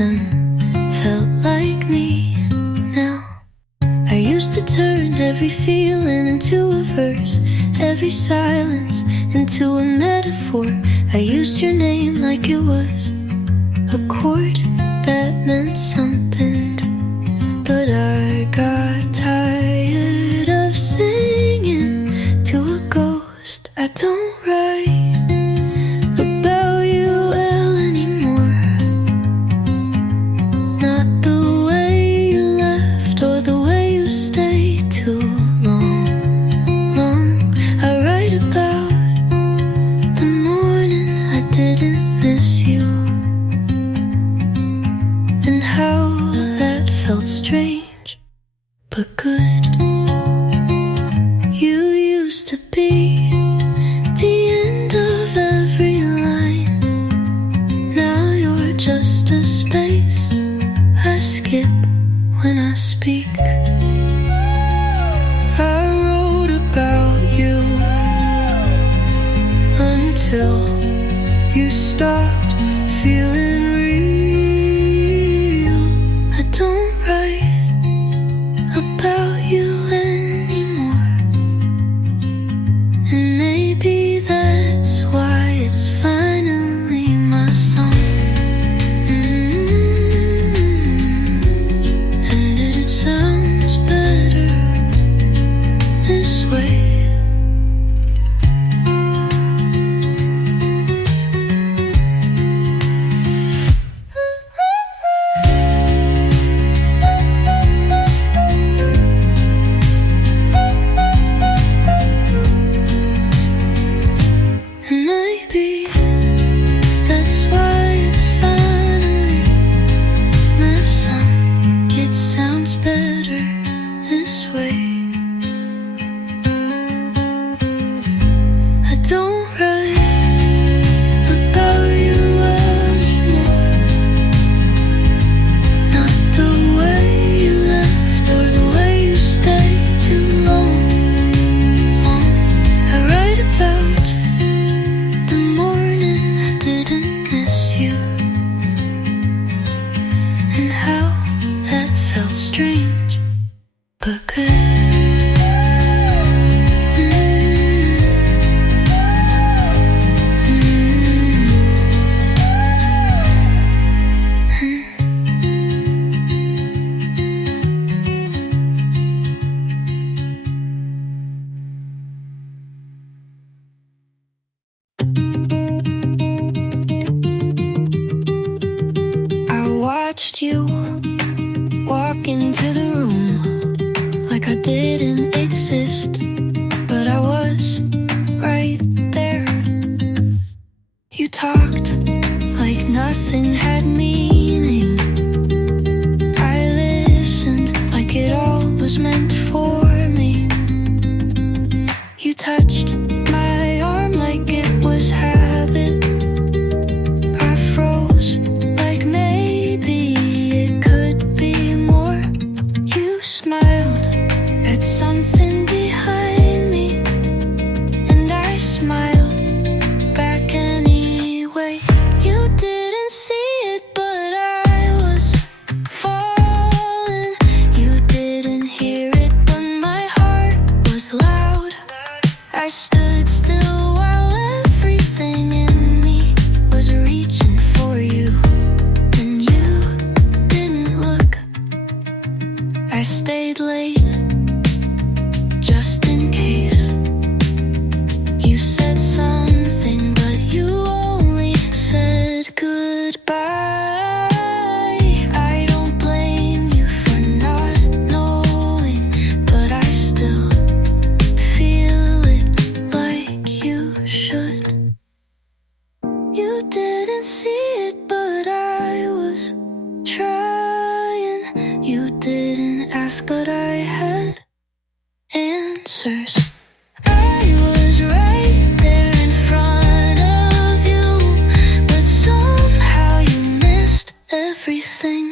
them felt like me now. I used to turn every feeling into a verse, every silence into a metaphor. I used your name like it was a chord that meant something, but I got tired of singing to a ghost. I don't write about you well anymore, not the way you left or the way you stayed too long. I write about the morning I didn't miss you, and how that felt strange but good. You used to be the end of every line. Now you're just a space I skip when I speak. I wrote about you until you stopped feeling real. I don't write about you anymore, and maybe that's why it's finally my song. And it sounds better this way. And maybe that's why it's finally my song. It sounds better this way. I don't write about you anymore, not the way you left or the way you stayed too long. I write about the morning I didn't miss you, and how that felt strange but good. I watched you walk into the room like I didn't exist, but I was right there. You talked like nothing had meaning. I listened like it all was meant for me. You touched my arm like it was habit. I froze like maybe it could be more. You smiled at something behind me, and I smiled back anyway. You didn't see it, but I was falling. You didn't hear it, but my heart was loud. I stood still while everything in me was reaching for you, and you didn't look. I stayed late just in case. You said something, but you only said goodbye. I don't blame you for not knowing, but I still feel it like you should. You didn't see it, but I was trying. You didn't ask, but I had answers. I was right there in front of you, but somehow you missed everything.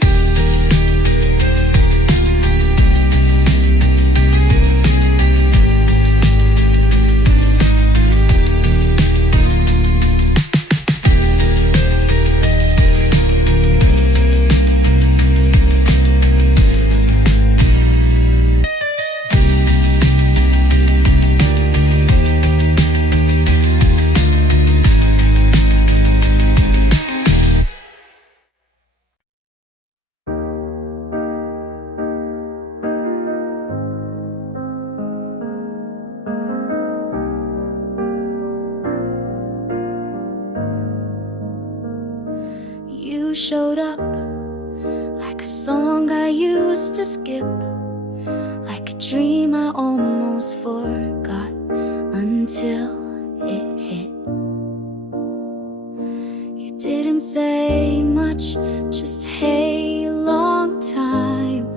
showed up like a song I used to skip, like a dream I almost forgot until it hit. You didn't say much, just hey, long time,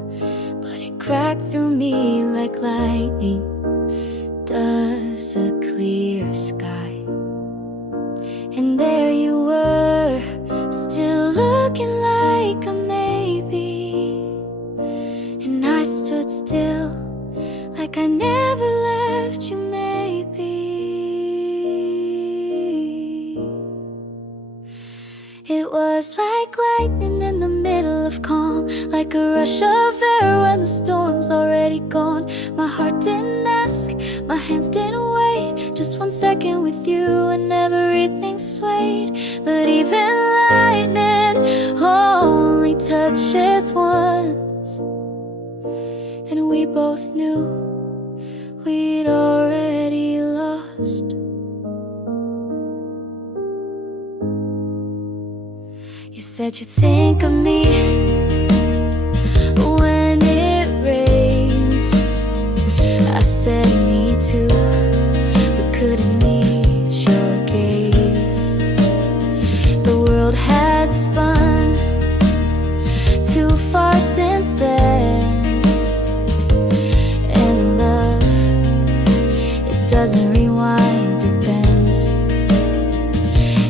but it cracked through me like lightning does a clear sky. And there you were, still looking like a maybe, and I stood still like I never left you, maybe. It was like lightning in the middle of calm, like a rush of air when the storm's already gone. My heart didn't ask, my hands didn't wait, just 1 second with you and everything swayed. But even lightning only touches once, and we both knew we'd already lost. You said you'd think of me when it rains. I said me too, but couldn't meet your gaze. The world had spun too far since then, and love, it doesn't rewind, it bends.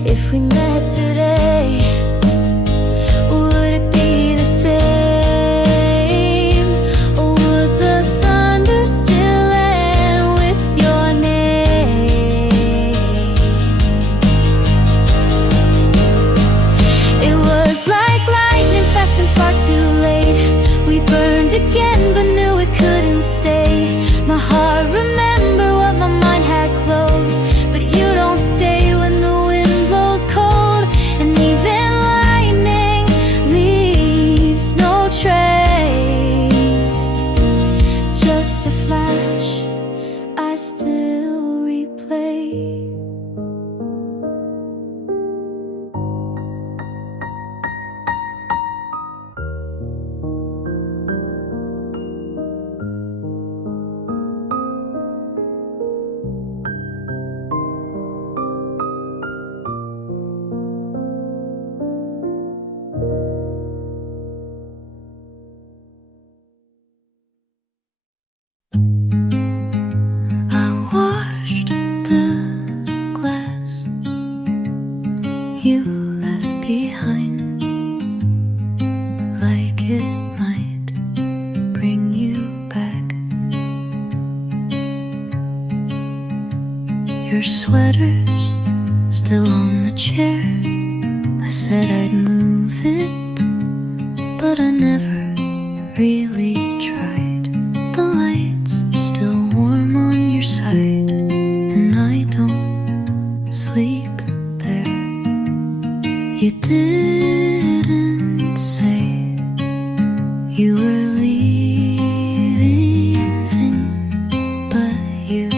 If we met today, would it be the same? Or would the thunder still end with your name? It was like lightning, fast and far too late. We burned again, but knew it couldn't stay. My heart remembered what my mind had closed, but you don't stay when the wind blows cold. And even lightning leaves no trace, just a flash I still replay. I washed the glass you left behind, like it might bring you back. Your sweater's still on the chair. I said I'd move it, but I never really tried. The light's still warm on your side, and I don't sleep there. You didn't say you were leaving, but you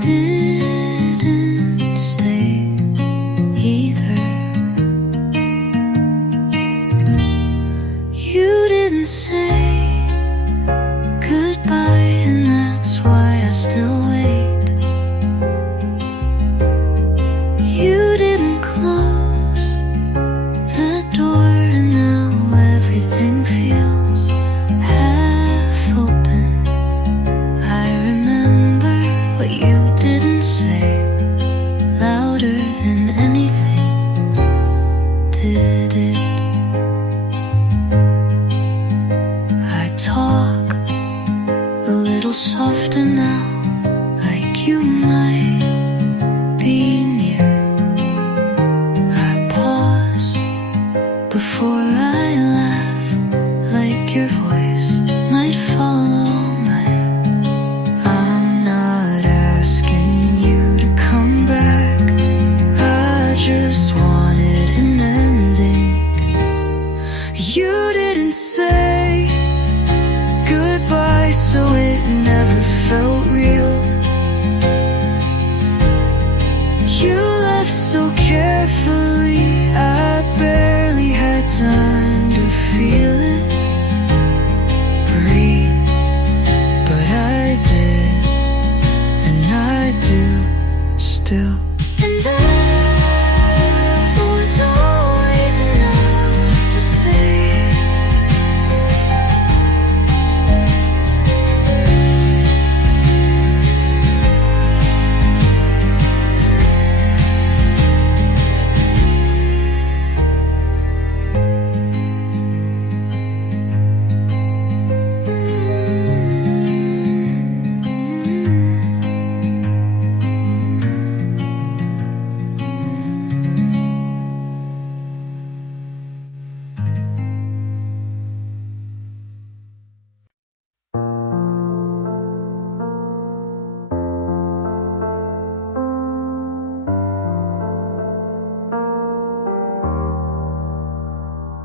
didn't stay either. You didn't say goodbye, and that's why I still wait. You didn't close the door, and now everything feels half open. I remember what you didn't say, louder than anything did it. I talk a little softer now, like you might be near. I pause before I laugh, like your voice might follow mine. I'm not asking you to come back, I just wanted an ending. You didn't say goodbye, so it never felt real. You left so carefully, I barely had time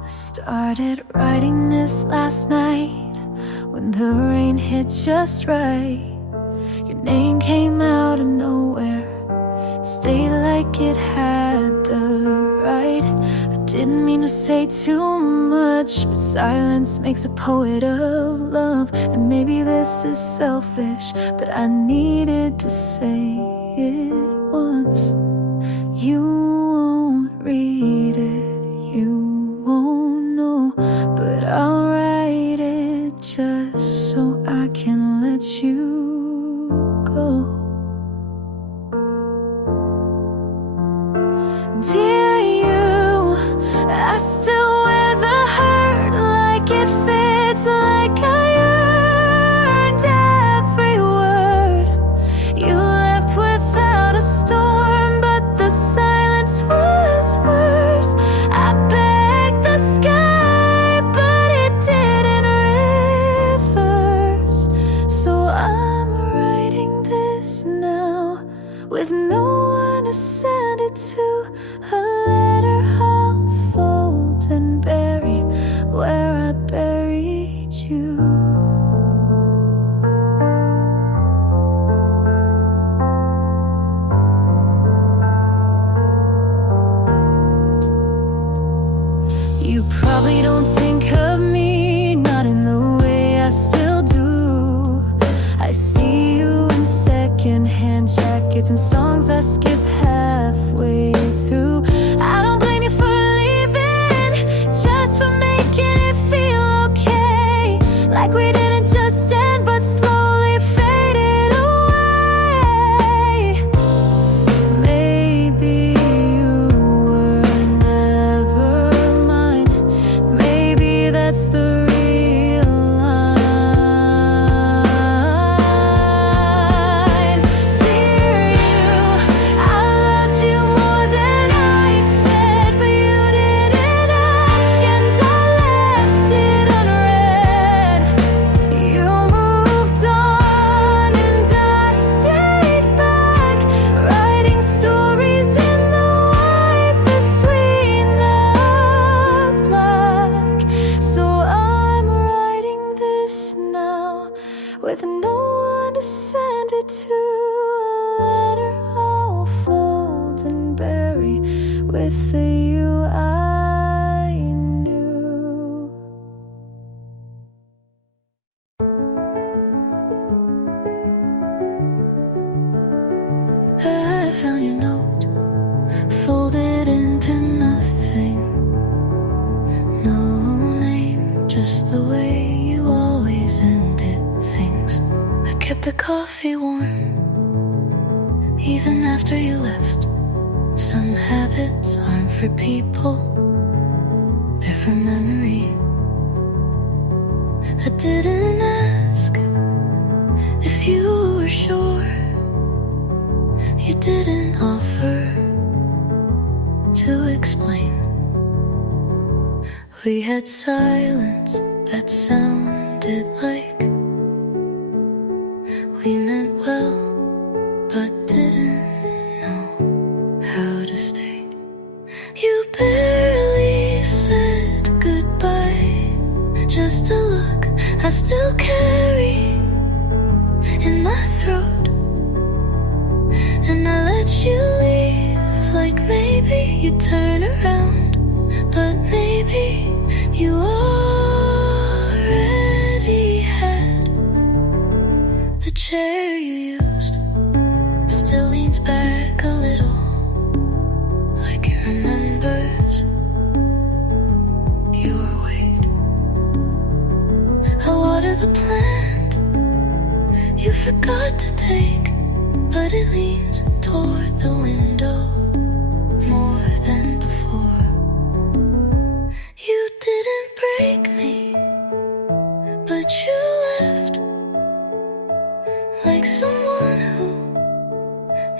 Started writing this last night when the rain hit just right. Your name came out of nowhere, stayed like it had the right. I didn't mean to say too much, but silence makes a poet of love. And maybe this is selfish, but I needed to say it once. You won't read it, you won't know, but I'll write it just so I can let you go. Dear you, I still wear the hurt like it fits, like I earned every word. You left without a storm, but the silence was worse. I begged the sky, but it didn't reverse. So I'm writing this now with no one to send it to. A letter I'll fold and bury where I buried you. You probably don't think of me, not in the way I still do. I see you in second-hand jackets and songs I skip halfway through. I don't blame you for leaving, just for making it feel okay, like we didn't just end but slowly faded away. Maybe you were never mine, maybe that's the real line. Dear you, I loved you more than I said, but you didn't ask and I left it unread. You moved on and I stayed back, writing stories in the white between the black. So I'm writing this now with no one to send it to. A letter I'll fold and bury with the you I knew. I found your note, folded into nothing. No name, just the way you always ended things. I kept the coffee warm, even after you left. Some habits aren't for people, they're for memory. I didn't ask if you were sure. You didn't offer to explain. We had silence that sounded like we meant well, but didn't know how to stay. You barely said goodbye, just a look I still carry in my throat. And I let you leave, like maybe you'd turn around, but maybe you already had. The chair you used still leans back a little, like it remembers your weight. I water the plant you forgot to take, but it leans toward the window more than before. You didn't break me, but you left like someone who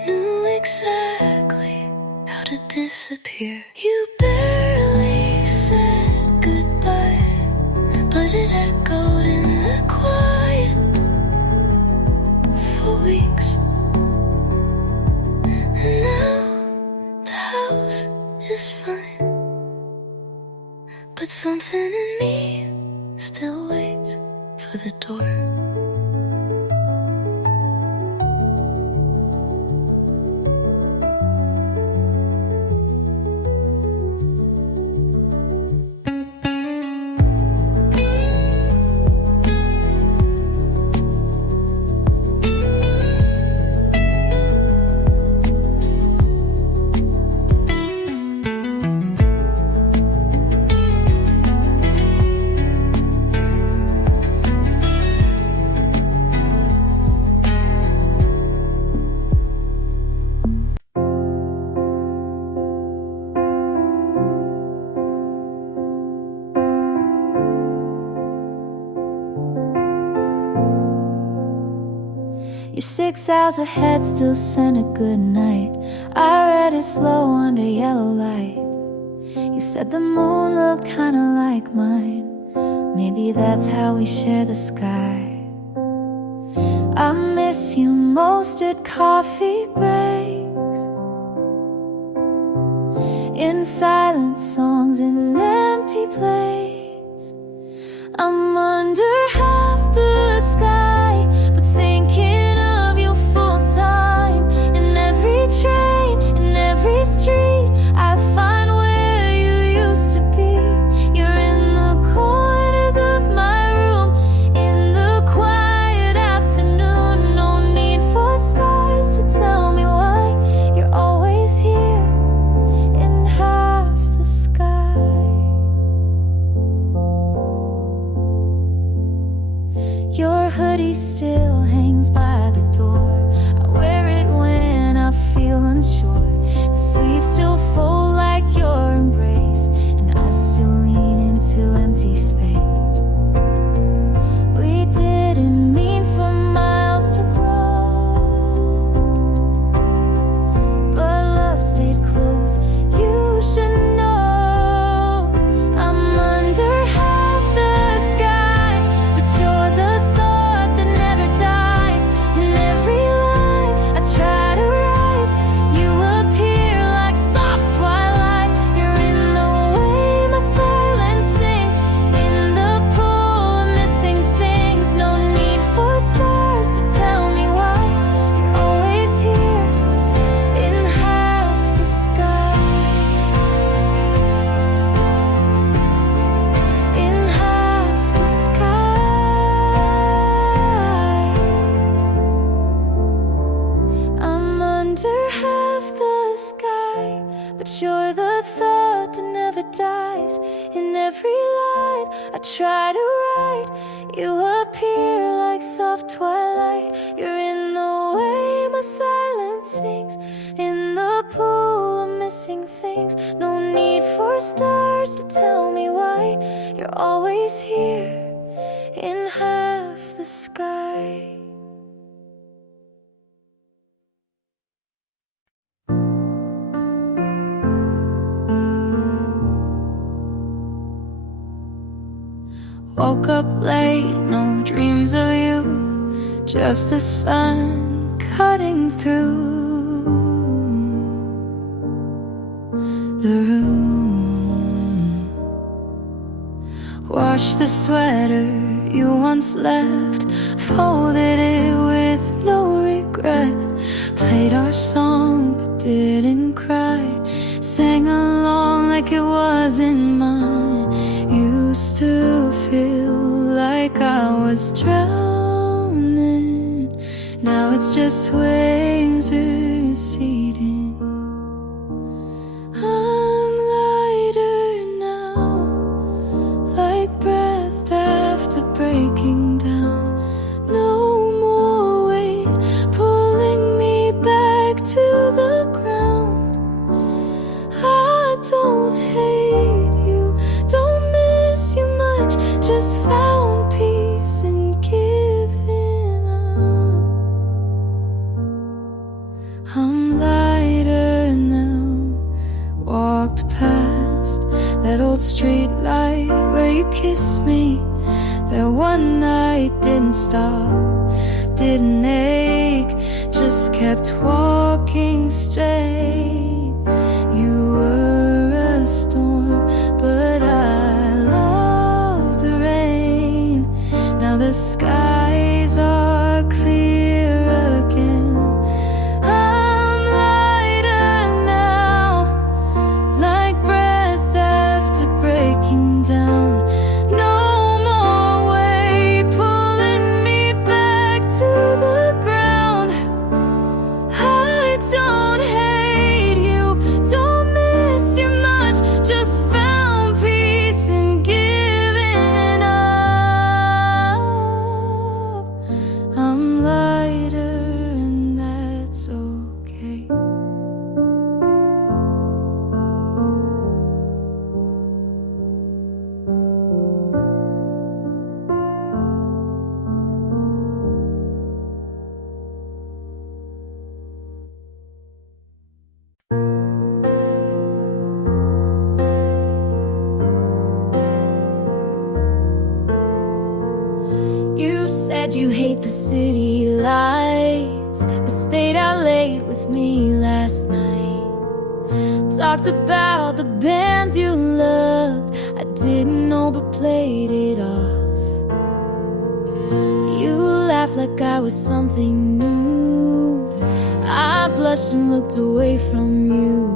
knew exactly how to disappear. You barely said goodbye, but it echoed in the quiet for weeks. And now but something in me still waits for the door. You're 6 hours ahead, still send a good night. I read it slow under yellow light. You said the moon looked kinda like mine. Maybe that's how we share the sky. I miss you most at coffee breaks, in silent songs and empty plates. I'm under half the sky, but thinking of you full time. In every train, in every street, I find where you used to be. You're in the corners of my room, in the quiet afternoon. No need for stars to tell me why you're always here in half the sky. Your hoodie still hangs by the door. I wear it when I feel unsure. The sleeves still fold like your embrace, and I still lean into empty space. We didn't mean for miles to grow, but love stayed close. You should know I'm under half the sky, but you're the thought that never dies. In every line I try to write, you appear like soft twilight. You're in the way my silence sings, in the pool of missing things. No need for stars to tell me why you're always here in half the sky. In half the sky. I'm under half the sky, but you're the thought that never dies. In every line I try to write, you appear like soft twilight. You're in the way my silence sings, in the pool of missing things. No need for stars to tell me why you're always here in half the sky. Woke up late, no dreams of you, just the sun cutting through the room. Washed the sweater you once left, folded it with no regret. Played our song but didn't cry, sang along like it wasn't mine. Used to feel like I was drowning, now it's just waves receding. I'm lighter now, like breath after breaking down. No more weight pulling me back to the ground. I don't hate you, don't miss you much, just found peace in giving up. I'm lighter now, walked past that old street light where you kissed me. That one night didn't stop, didn't ache, just kept walking straight. You were a storm, but I skies are clear again. I'm lighter now, like breath after breaking down. No more weight pulling me back to the ground. I don't hate you, don't miss you much, just found peace in giving up. I'm lighter and that's okay. You said you hate the city lights, but stayed out late with me last night. Talked about the bands you loved, I didn't know but played it off. You laughed like I was something new. I blushed and looked away from you.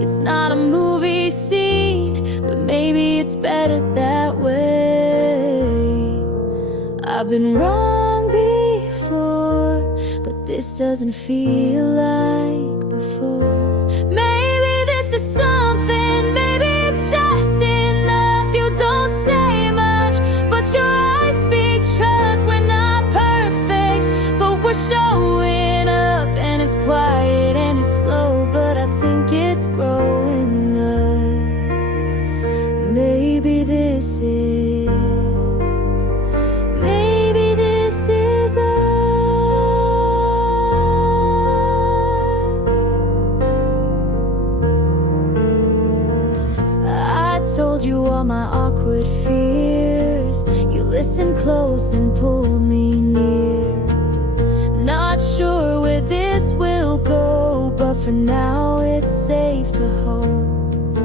It's not a movie scene, but maybe it's better that way. I've been wrong before, but this doesn't feel like before. Maybe this is something, maybe it's just enough. You don't say much, but your eyes speak trust. We're not perfect, but we're showing up. And it's quiet and it's slow, but I think it's growing up. Maybe this is us. I told you all my awkward fears. You listened close, then pulled me near. Not sure where this will go, but for now it's safe to hope.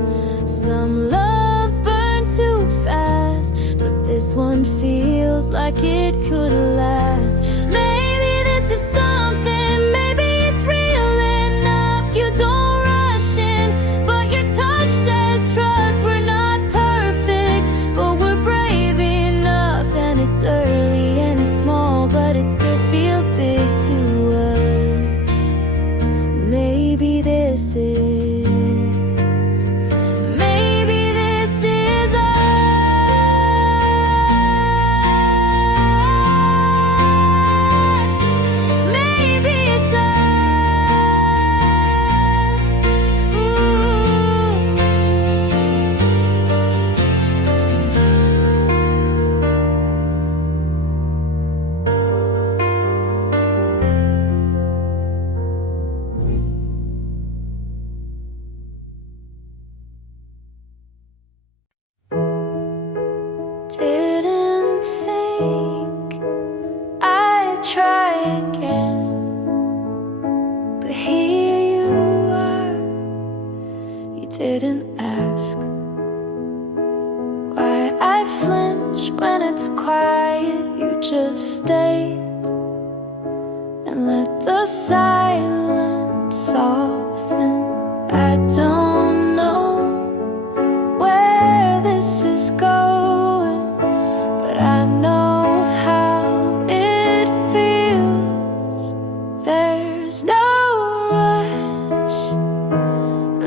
Some loves burn too fast, but this one feels like it could last. Maybe this is something, maybe it's real enough. You don't rush in, but your touch says trust. We're not perfect, but we're brave enough. And it's early and it's small, but it still feels big to us. Maybe this is, maybe this is us. Maybe it's us. Didn't think I'd try again, but here you are. You didn't ask why I flinch when it's quiet. You just stayed and let the silence soften. I don't know where this is going, but I know how it feels. There's no rush,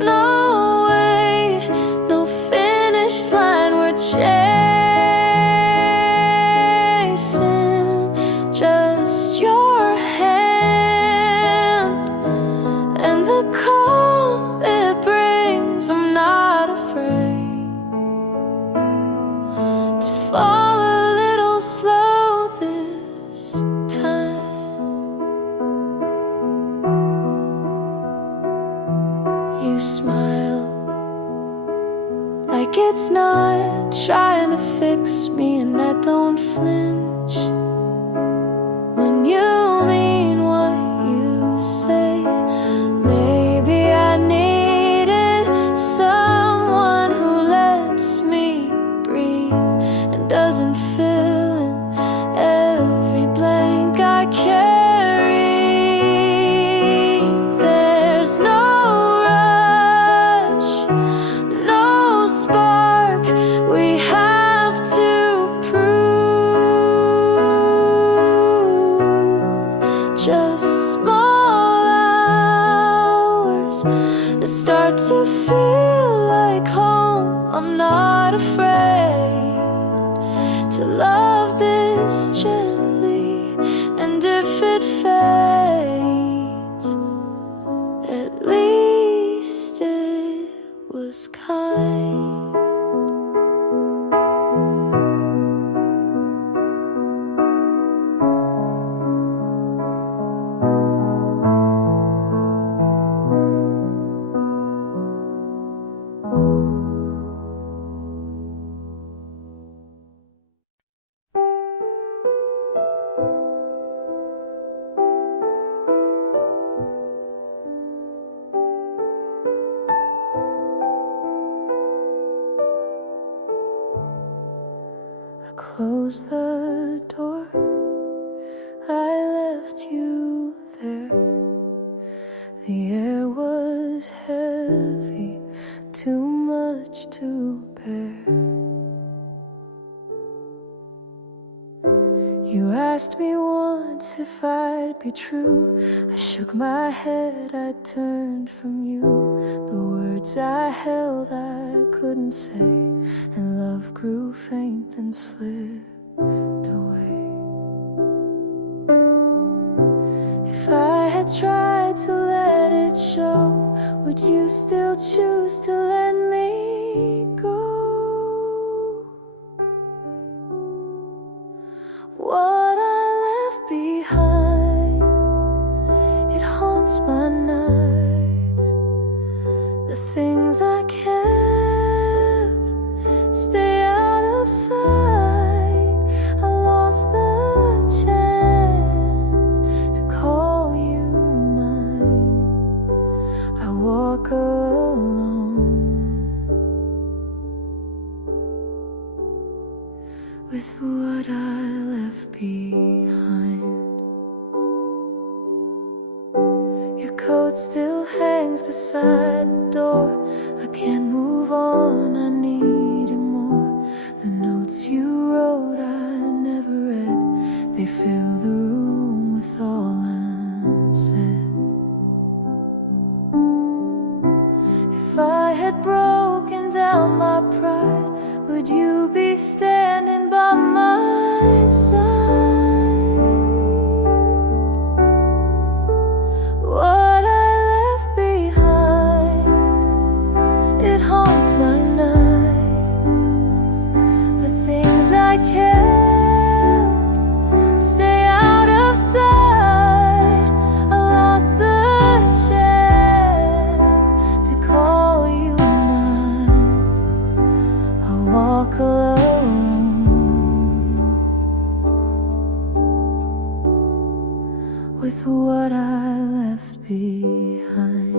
no wait, no finish line. We're chasing just your hand and the calm it brings. I'm not afraid to fall a little slow this time. You smile like it's not trying to fix me, and I don't flinch when you mean what you say. Maybe I needed someone who lets me breathe and doesn't fill in I'm not afraid to love this gently, and if it fades, at least it was kind. Close the door, I left you there. The air was heavy, too much to bear. You asked me once if I'd be true. I shook my head, I turned from you. The words I held I couldn't say, and love grew faint and slipped away. If I had tried to let it show, would you still choose to let me go? What I left behind, it haunts my nights. The things I kept stay out of sight. I lost the chance to call you mine. I walk alone with what I left behind. Your coat still hangs beside the door. I can't move on, I need it more. The notes you wrote I never read, they fill the room with all unsaid. If I had broken down my pride, would you be standing by my side? What I left behind, it haunts my nights. The things I kept stay out of sight. I lost the chance to call you mine. I walk alone with what I left behind.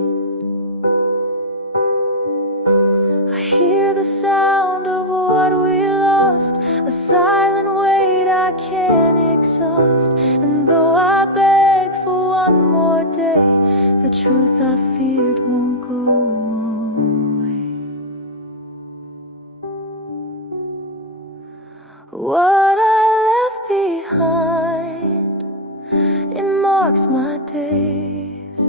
I hear the sound of what we lost, a silent weight I can't exhaust. And though I beg for one more day, the truth I feared won't go away. What I left behind, it marks my days.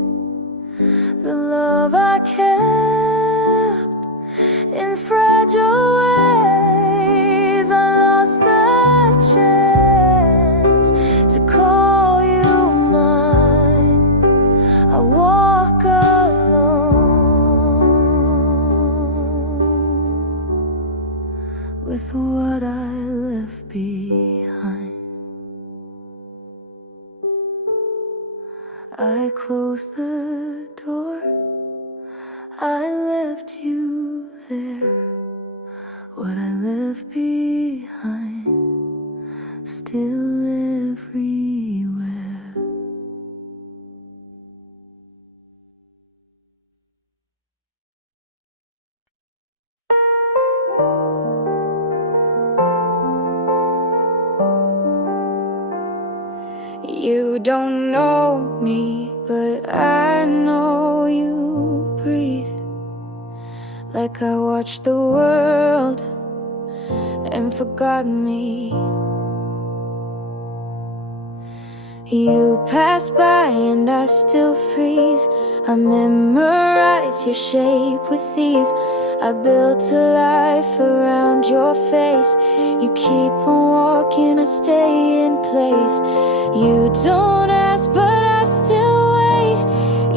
The love I kept in fragile ways. I lost the chance to call you mine. I walk alone with what I left behind. I closed the door, I left you there. What I left behind, still everywhere. You don't know me, but I know you breathe. Like I watched the world and forgot me. You pass by and I still freeze. I memorize your shape with ease. I built a life around your face. You keep on walking, I stay in place. You don't ask, but I still wait.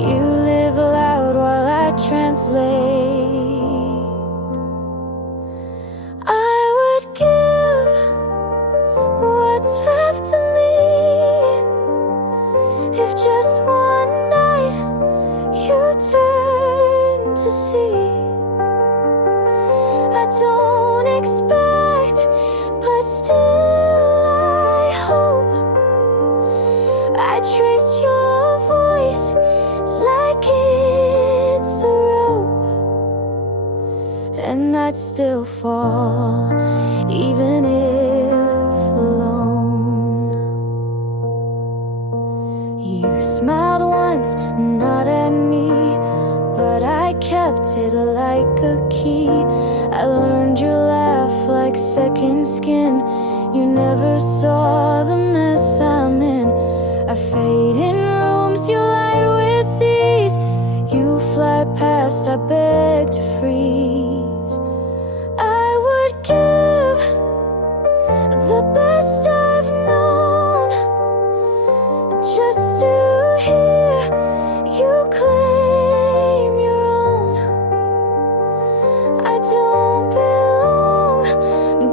You live aloud while I translate. I would give what's left of me if just one night you turn to see. I don't expect, but still I hope. I trace your voice like it's a rope, and I'd still fall, even if alone. You smiled once, not at me, but I kept it like a key. I learned your laugh like second skin. You never saw the mess I'm in. I fade in rooms you light with these. You fly past, I beg to freeze. I would give the best I've known just to hear you claim your own. I don't belong,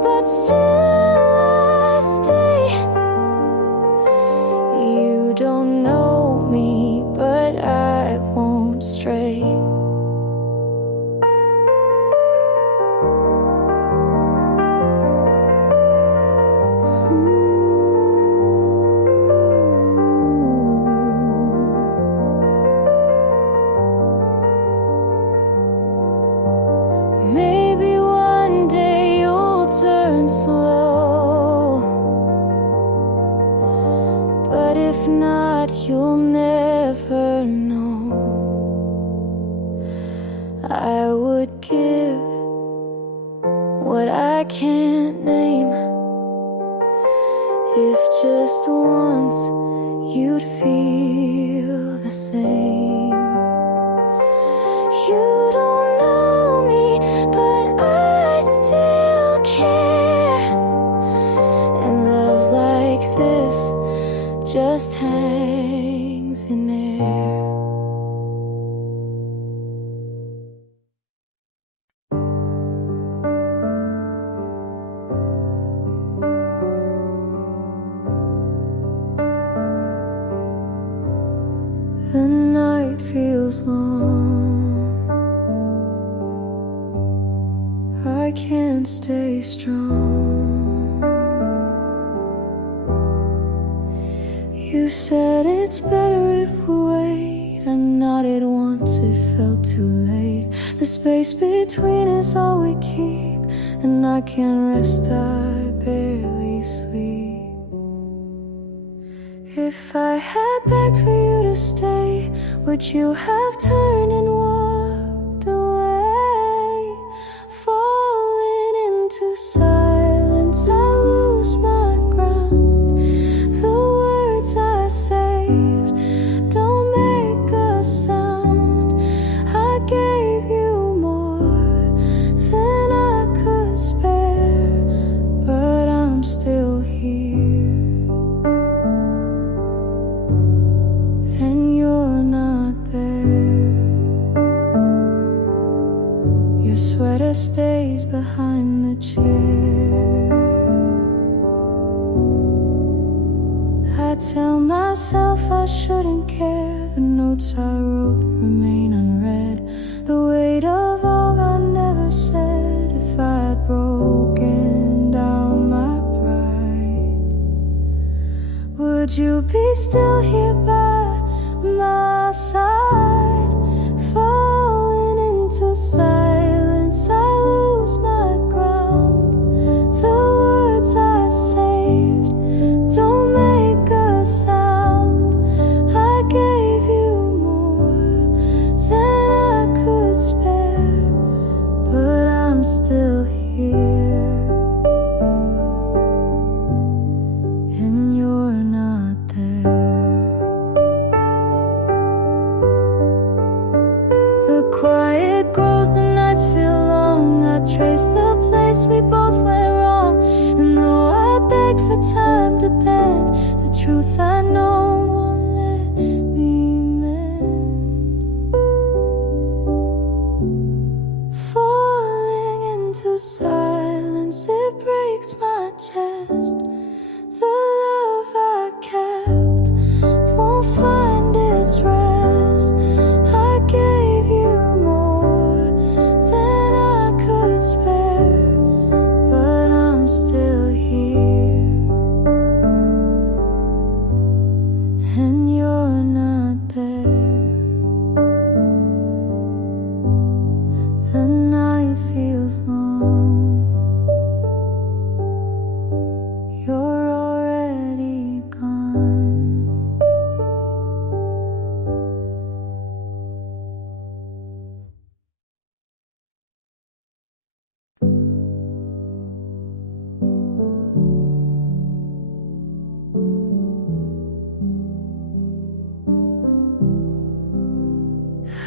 but still I stay. You don't know me, but I won't stray. Maybe one day you'll turn slow, but if not, you'll never know. I would give what I can't name if just once you'd feel the same. You don't know me, but I still care. And love like this just hangs in air. The night feels long. I can't stay strong. You said it's better if we wait. I nodded once, it felt too late. The space between is all we keep, and I can't rest, I barely sleep. If I had begged for you to stay, would you have turned and walked away? Falling into silence, I lose my ground. The words I saved don't make a sound. I gave you more than I could spare, but I'm still here. And you're not there. Your sweater stays behind the chair. I tell myself I shouldn't care. The notes I wrote remain unread. The weight of all I never said. If I had broken down my pride, would you be still here by my side? Falling into silence, I lose my ground. The words I saved don't make a sound. I gave you more than I could spare, but I'm still here. And you're not there. The quiet grows, the place we both went wrong. And though I beg for time to bend, the truth I know won't let me mend. Falling into silence, it breaks my chest. The love I kept won't find its rest. I gave you more than I could spare, but I'm still here, and you're not there. The night feels long. You're already gone.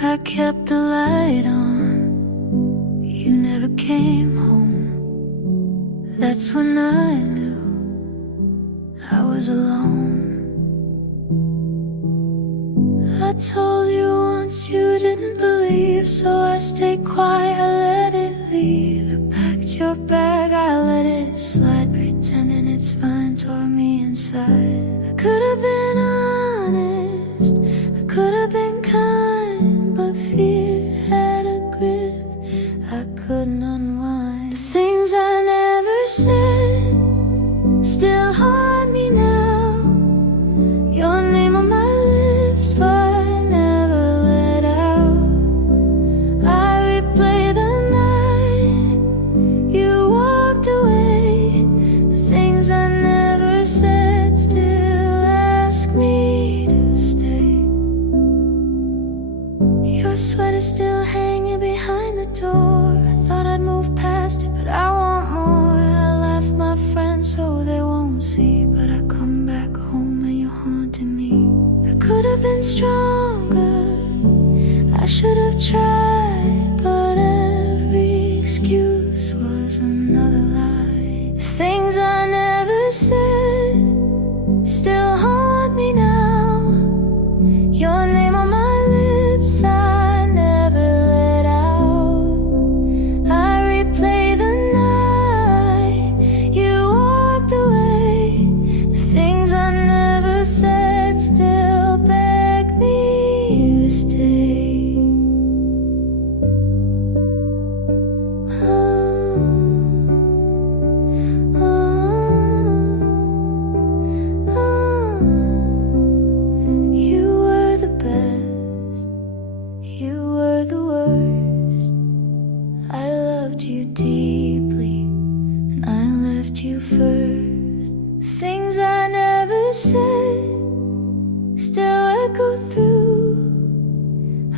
I kept the light on, you never came home. That's when I knew I was alone. I told you once, you didn't believe, so I stayed quiet, I let it leave. You packed your bag, I let it slide, pretending it's fine, tore me inside. I could have been honest, I could have been kind, but fear had a grip I couldn't unwind. The things I never said still haunt me now. Your name on my lips, but never let out. I replay the night you walked away. The things I never said still ask me to stay. Your sweater's still hanging behind the door. I thought I'd move past it, but I want more. I left my friends so they won't see, but I come back home and you're haunting me. I could have been stronger, I should have tried, but every excuse was another lie. The things I never said still haunt me now. Your name on my lips, I never let out. I replay the night you walked away. The things I never said still beg me to stay. You were the best, you were the worst. I loved you deeply, and I left you first. Things I never said still echo through.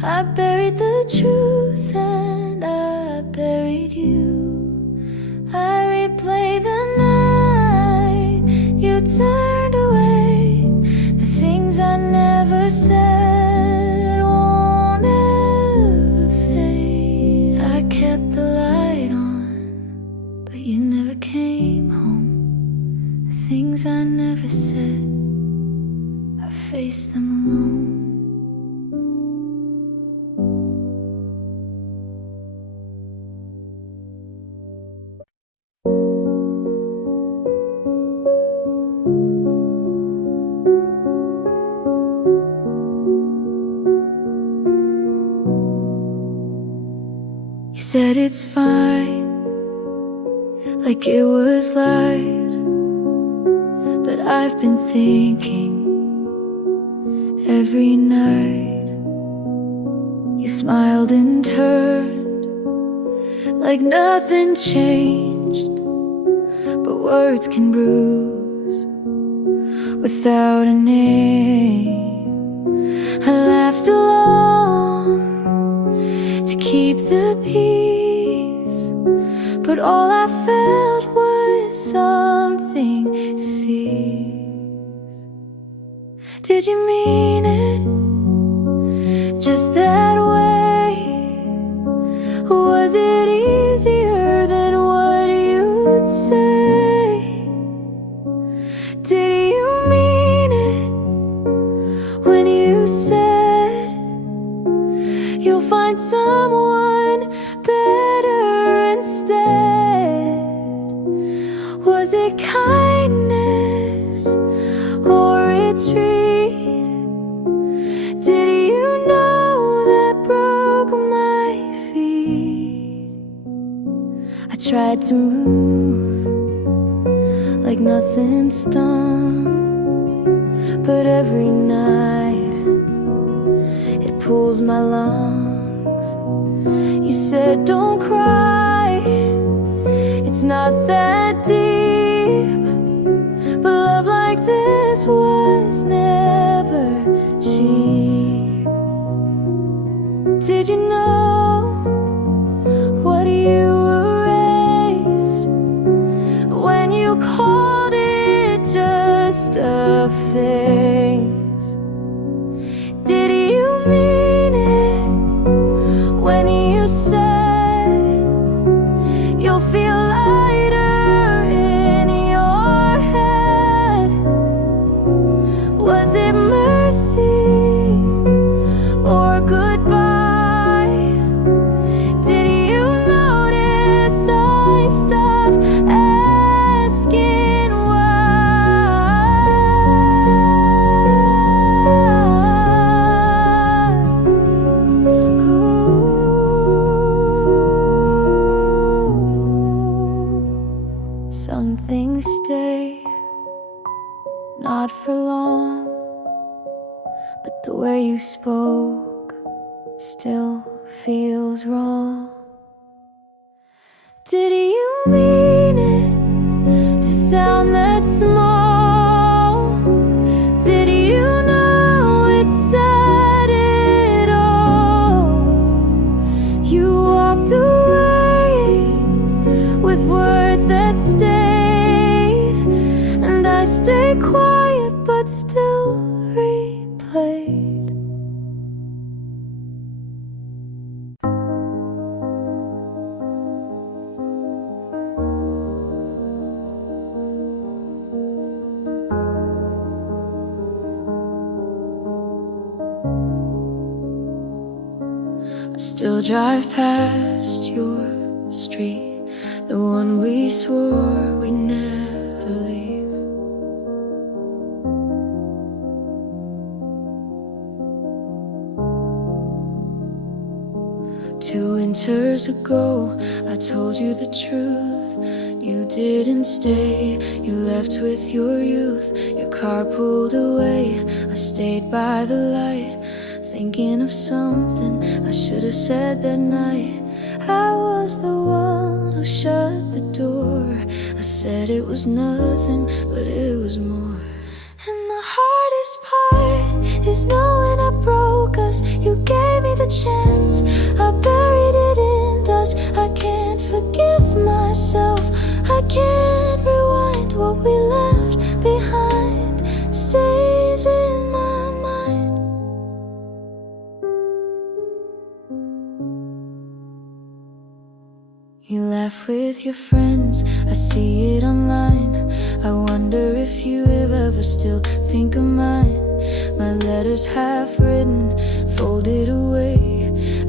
I buried the truth and I buried you. I replay the night you turned away. The things I never said won't ever fade. I kept the light on, but you never came home. The things I never said, I faced them alone. You said it's fine, like it was light, but I've been thinking every night. You smiled and turned like nothing changed, but words can bruise without a name. I laughed along to keep the peace, but all I felt was something cease. Did you mean it just that way? Was it easier than what you Was it kindness or retreat? Did you know that broke my feet? I tried to move like nothing stung, but every night it pulls my lungs. You said don't cry, it's not that deep, but love like this was never cheap. Did you know what you erased when you called it just a phase? Did you mean it when you said you'll feel lighter in your head? Was it mercy or goodbye? Did you notice I stopped asking why? Ooh. Some things stay, not for long, but the way you spoke still feels wrong. Did you mean it to sound that small? Did you know it said it all? You walked away with words that stayed, and I stayed quiet but still replayed. I still drive past your street, the one we swore we'd never leave. Two winters ago, I told you the truth. You didn't stay, you left with your youth. Your car pulled away, I stayed by the light, thinking of something I should have said that night. I was the one who shut the door. I said it was nothing, but it was more. And the hardest part is knowing I broke us. You gave me the chance, I buried it in dust. I can't forgive myself, I can't rewind. What we left behind stays in my mind. You laugh with your friends, I see it online. I wonder if you ever still think of mine. My letters half written, folded away.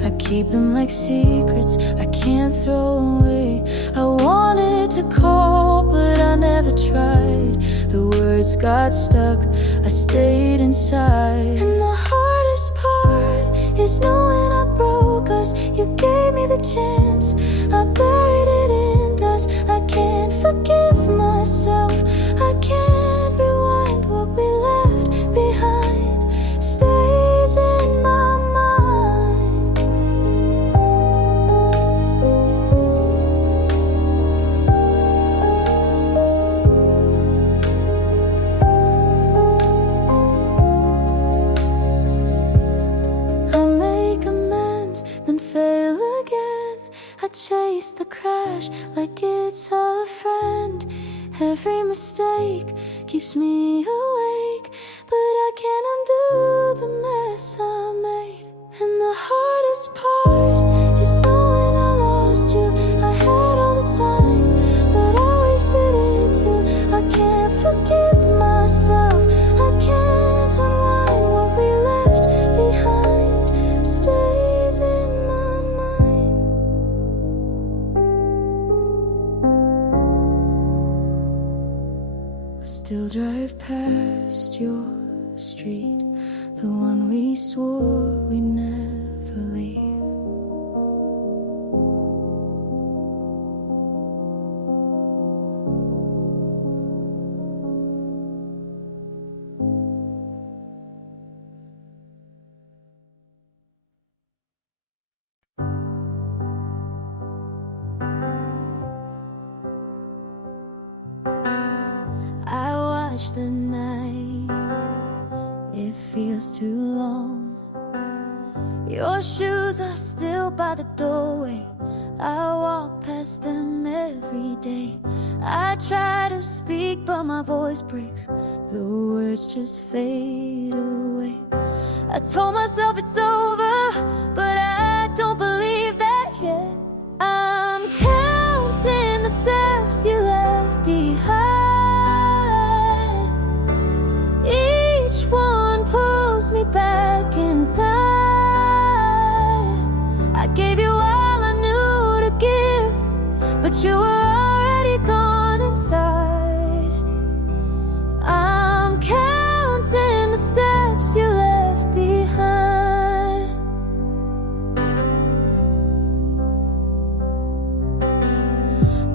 I keep them like secrets I can't throw away. I wanted to call, but I never tried. The words got stuck, I stayed inside. And the hardest part is knowing I broke us. You gave me the chance, I buried it in dust. I can't forgive myself, I can't rewind. What we left behind stays in my mind. I make amends, then fail again. I chase the crash like it's a friend. Every mistake keeps me awake, but I can't undo the mess I made. And the hardest part is knowing I lost you. I had all the time, but I wasted it too. I can't forgive myself, I can't unwind. What we left behind stays in my mind. still drive past your street, the one we swore we'd never leave. I watch the night, it feels too long. Your shoes are still by the doorway, I walk past them every day. I try to speak but my voice breaks, the words just fade away. I told myself it's over, but I don't believe that yet. I'm counting the steps you left behind, each one pulls me back in time. I gave you all I knew to give, but you were already gone inside. I'm counting the steps you left behind.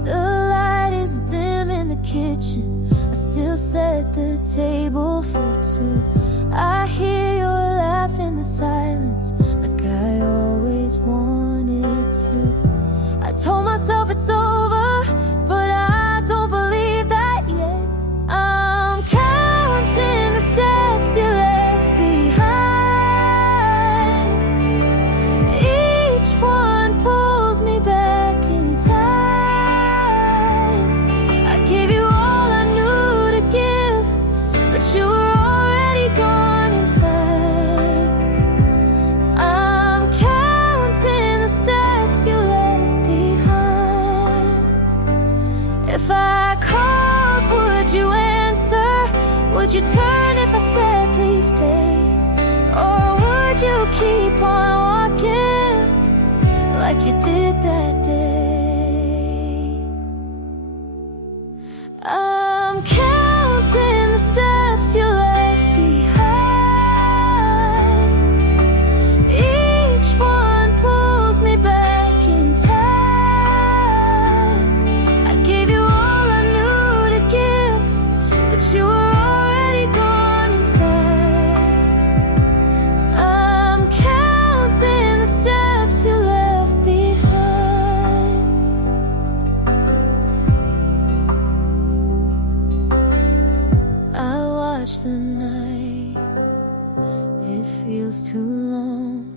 The light is dim in the kitchen, I still set the table for two. I hear your laugh in the silence, like I always wanted to. I told myself it's over, but I don't believe that yet. I'm counting the steps you left behind, each one pulls me back in time. I gave you all I knew to give, but you were already gone inside. I'm counting the steps you left behind. If I called, would you answer? Would you turn if I said please stay? Or would you keep on walking like you did that day? I'm counting the steps you left behind, each one pulls me back in time. I gave you all I knew to give, but you were already gone inside. I'm counting the steps you left behind. I watch the night, it feels too long.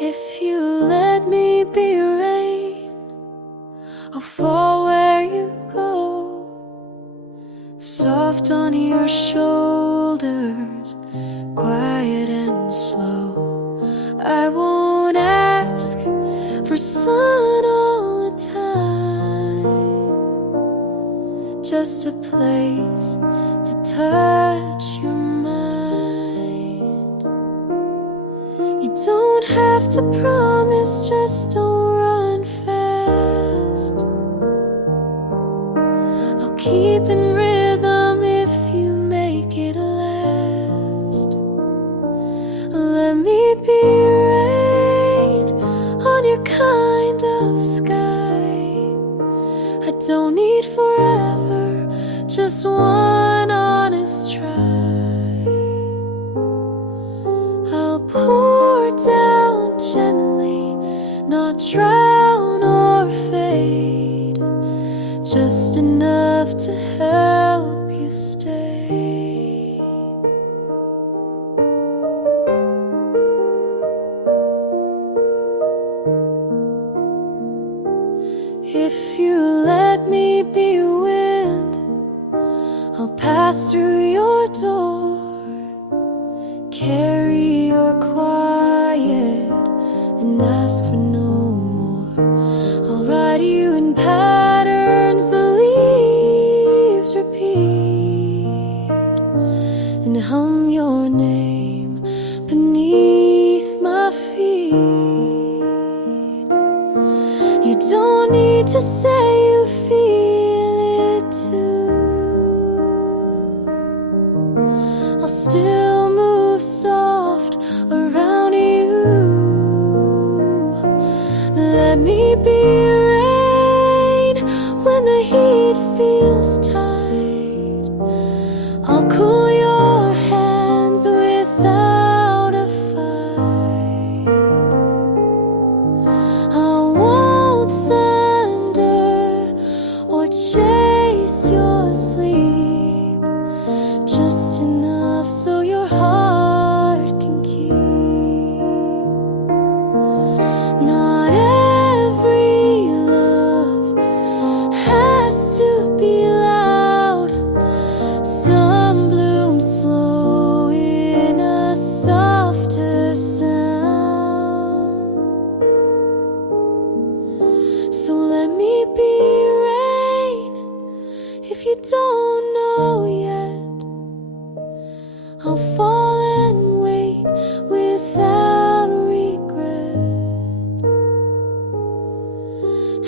If you let me be rain, I'll fall where you go, soft on your shoulders, quiet and slow. I won't ask for sun all the time, just a place to touch your mind. You don't have to promise, just don't run fast. I'll keep in rhythm if you make it last. Let me be rain on your kind of sky. I don't need forever, just one honest try. I'll pour down gently, not drown or fade, just enough to help you stay. If you let me be wind, I'll pass through your door, carry your quiet and ask for no more. I'll ride write you in patterns the leaves repeat, and hum your name beneath my feet. You don't need to say you feel it too. I'll still move soft around you. Let me be rain when the heat feels tight. I'll cool your hands without a fight. I won't thunder or chase your sleep, just enough so your heart can keep. Not every love has to be loud. Some bloom slow in a softer sound. So let me be rain if you don't know yet. I'll fall and wait without regret.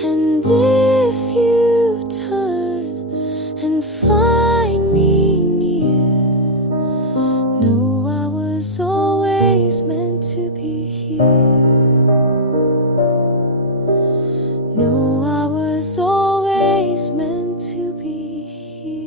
And if you turn and find me near, know I was always meant to be here. Know I was always meant to be here.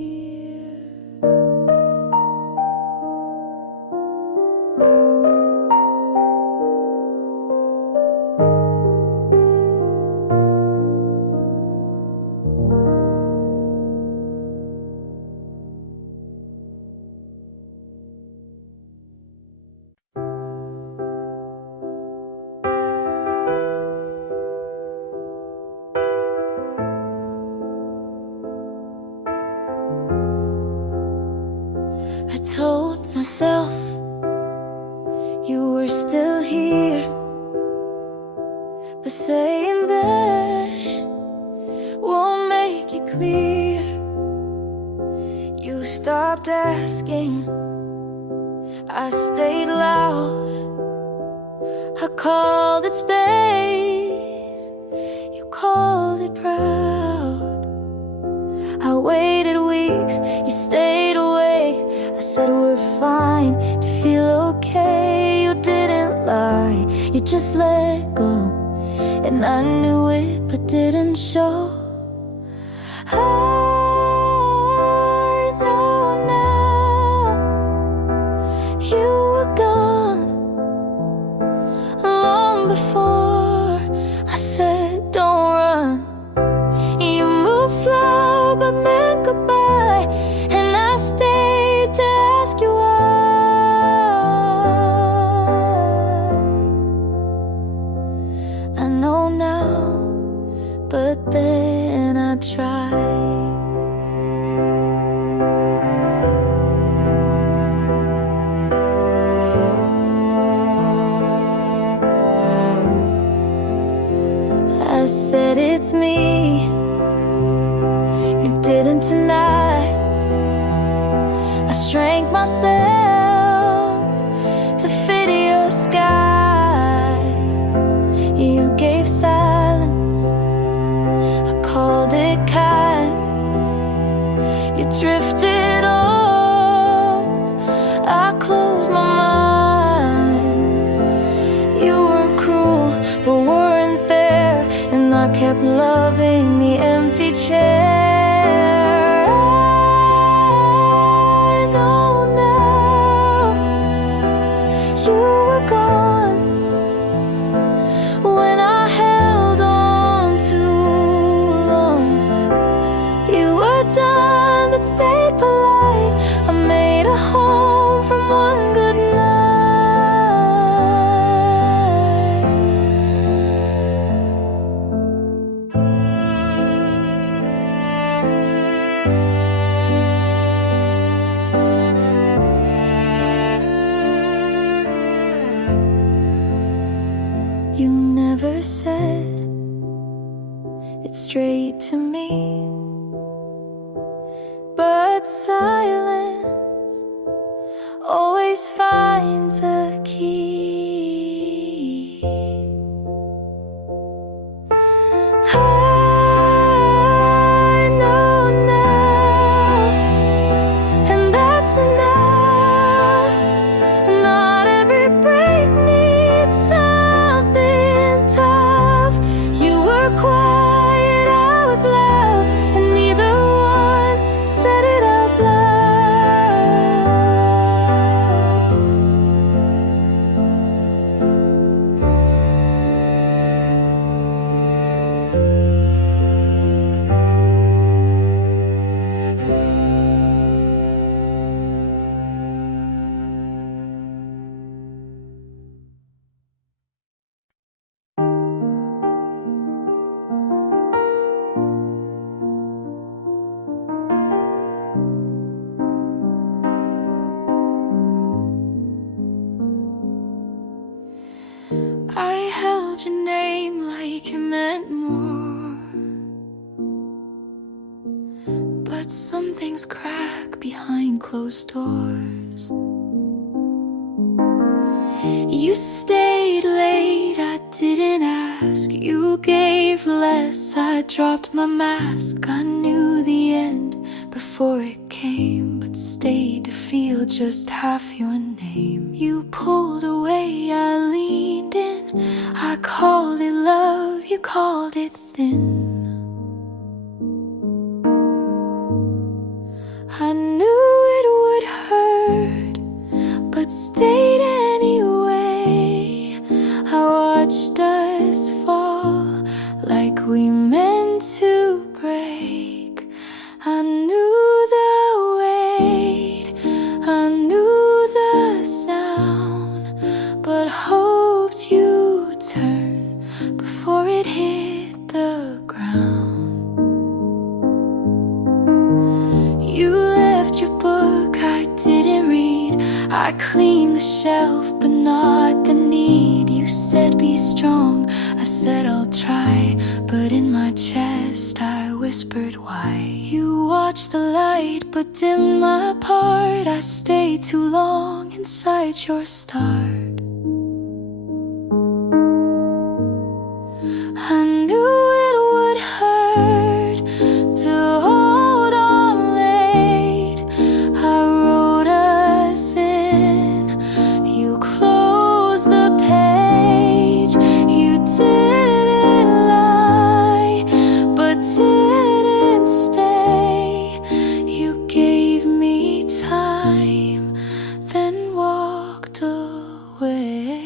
I told myself you were still here, but saying that won't make it clear. You stopped asking, I stayed loud. I called it space, you called it proud. I waited weeks, you stayed away. I said we're fine, to feel okay. You didn't lie, you just let go. And I knew it, but didn't show. I know now you were gone long before I said don't run. You moved slow but meant goodbye, and I stayed to ask you why. I know now, but then I tried. I said it's me, you didn't deny. I shrank myself to fit your sky. You gave silence, I called it kind. You drifted off, I closed my mind. You were cruel, but weren't there, and I kept loving the empty chair. I know now you were gone when I held on too long. You were done but stayed polite. I made a home from one good night. You never said lead straight to me. But silence always finds a key. I know now, and that's enough. Not every break needs something tough. You were quiet, I was loud, and neither one said it out loud. I held your name like it meant more, but some things crack behind closed doors. You stayed late, I didn't ask. You gave less, I dropped my mask. I knew the end before it came, but stayed to feel just half your name. You pulled away, I leaned in. I called it love, you called it thin. I knew it would hurt, but stayed anyway. I watched us fall like we meant to break. I knew the weight, I knew the sound, but hoped you'd turn before it hit the ground. You left your book, I didn't read. I cleaned the shelf, but not the need. You said be strong, I said I'll try, but in my chest I whispered why. You watched the light, but dimmed my part. I stayed too long inside your start. I knew it would hurt to hold on late. I wrote us in, you closed the page. You didn't lie, but didn't stay. You gave me time, then walked away.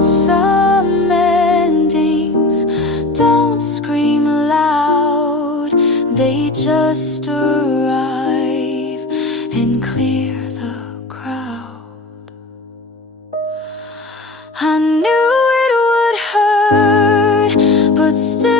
Some endings don't scream loud, they just arrive and clear the crowd. I knew it would hurt, but still